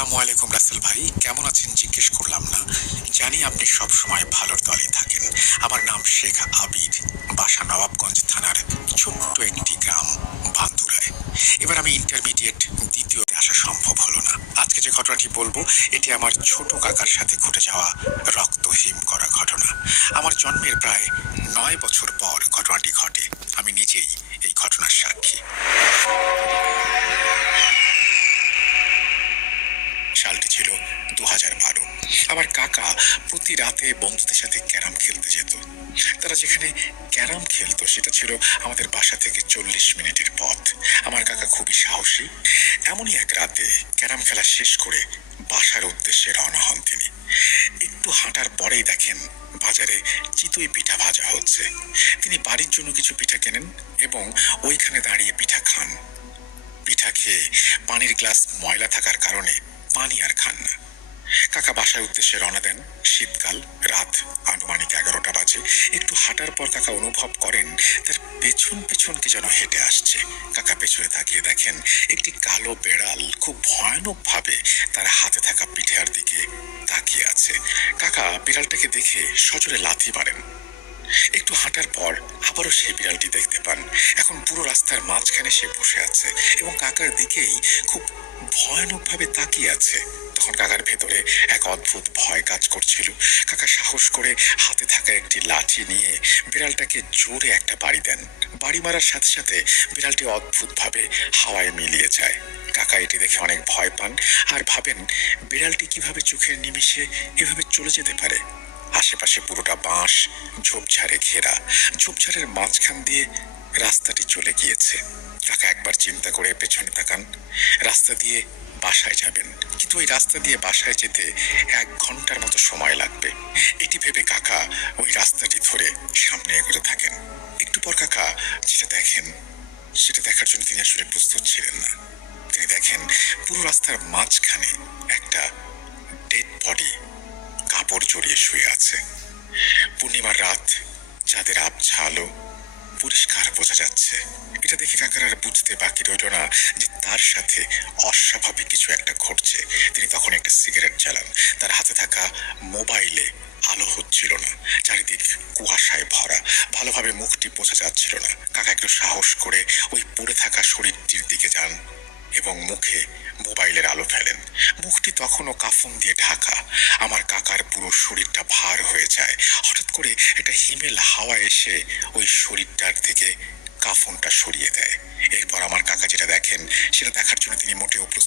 আসসালামু আলাইকুম রাসেল ভাই, কেমন আছেন জিজ্ঞেস করলাম না। জানি আপনি সব সময় ভালোর দলে থাকেন। আমার নাম শেখ আবির, বাসা নবাবগঞ্জ থানার ছোট্ট একটি গ্রাম বান্দুরায়। এবার আমি ইন্টারমিডিয়েট দ্বিতীয়তে আসা সম্ভব হলো না। আজকে যে ঘটনাটি বলবো এটি আমার ছোট কাকার সাথে ঘটে যাওয়া রক্তহিম করা ঘটনা। আমার জন্মের প্রায় 9 বছর পর ঘটনাটি ঘটে। আমি নিজেই এই ঘটনার সাক্ষী। সালটি ছিল 2012। আমার কাকা প্রতি রাতে বন্ধুদের সাথে ক্যারাম খেলতে যেত। তারা যেখানে ক্যারাম খেলতো সেটা ছিল আমাদের বাসা থেকে 40 মিনিটের পথ। আমার কাকা খুবই সাহসী। এমনই এক রাতে ক্যারাম খেলা শেষ করে বাসার উদ্দেশ্যে রওনা হন তিনি। একটু হাঁটার পরেই দেখেন বাজারে চিতই পিঠা ভাজা হচ্ছে। তিনি বাড়ির জন্য কিছু পিঠা কেনেন এবং ওইখানে দাঁড়িয়ে পিঠা খান। পিঠা খেয়ে পানির গ্লাস ময়লা থাকার কারণে পানি আর খান না। কাকা বাসার উদ্দেশ্যে রওনা দেন। শীতকাল, রাত আনুমানিক 11টা বাজে। একটু হাঁটার পর কাকা অনুভব করেন তার পেছন পেছন কি যেন হেঁটে আসছে। কাকা পেছনে তাকিয়ে দেখেন একটি কালো বেড়াল খুব ভয়ানক ভাবে তার হাতে থাকা পিঠার দিকে তাকিয়ে আছে। কাকা বিড়ালটাকে দেখে সজোরে লাথি মারেন। একটু হাঁটার পর আবারও সেই বিড়ালটি দেখতে পান। এখন পুরো রাস্তার মাঝখানে সে বসে আছে এবং কাকার দিকেই খুব ভয়ানক ভাবে তাকিয়ে আছে। তখন কাকার ভেতরে এক অদ্ভুত ভয় কাজ করছিল। কাকা সাহস করে হাতে থাকা একটি লাঠি নিয়ে বিড়ালটাকে জোরে একটা বাড়ি দেন। বাড়ি মারার সাথে সাথে বিড়ালটি অদ্ভুত ভাবে হাওয়ায় মিলিয়ে যায়। কাকা এটি দেখে অনেক ভয় পান আর ভাবেন বিড়ালটি কিভাবে চোখের নিমিষে এভাবে চলে যেতে পারে। আশেপাশে পুরোটা বাঁশ ঝোপঝাড়ে ঘেরা। ঝোপঝাড়ের মাঝখান দিয়ে রাস্তাটি চলে গিয়েছে। কাকা একবার চিন্তা করে পেছনে তাকান। রাস্তা দিয়ে বাসায় যাবেন, কিন্তু ওই রাস্তা দিয়ে বাসায় যেতে 1 ঘন্টার মতো সময় লাগবে। এটি ভেবে কাকা ওই রাস্তাটি ধরে সামনে এগোতে থাকেন। একটু পর কাকা যেটা দেখেন সেটা দেখার জন্য তিনি আসলে প্রস্তুত ছিলেন না। তিনি দেখেন পুরো রাস্তার মাঝখানে একটা ডেড বডি কাপড় জড়িয়ে শুয়ে আছে। পূর্ণিমার রাত, চাঁদের আবছা আলো পরিষ্কার বোঝা যাচ্ছে। এটা দেখে কাকার আর বুঝতে বাকি রইল না যে তার সাথে অস্বাভাবিক কিছু একটা ঘটছে। তিনি তখন একটা সিগারেট জ্বালান। তার হাতে থাকা মোবাইলে আলো হচ্ছিল না। চারিদিক কুয়াশায় ভরা, ভালোভাবে মুখটি বোঝা যাচ্ছিল না। কাকা একটু সাহস করে ওই পড়ে থাকা শরীরটির দিকে যান এবং মুখে মোবাইলের আলো ফেলেন। মুখটি তখনও কাফন দিয়ে ঢাকা। আমার কাকার পুরো শরীরটা ভার হয়ে যায়। হঠাৎ করে একটা হিমেল হাওয়া এসে ওই শরীরটার থেকে কাফনটা সরিয়ে দেয়। এরপর আমার কাকা যেটা দেখেন সেটা দেখার জন্য তিনি মোটেও প্রস্তুত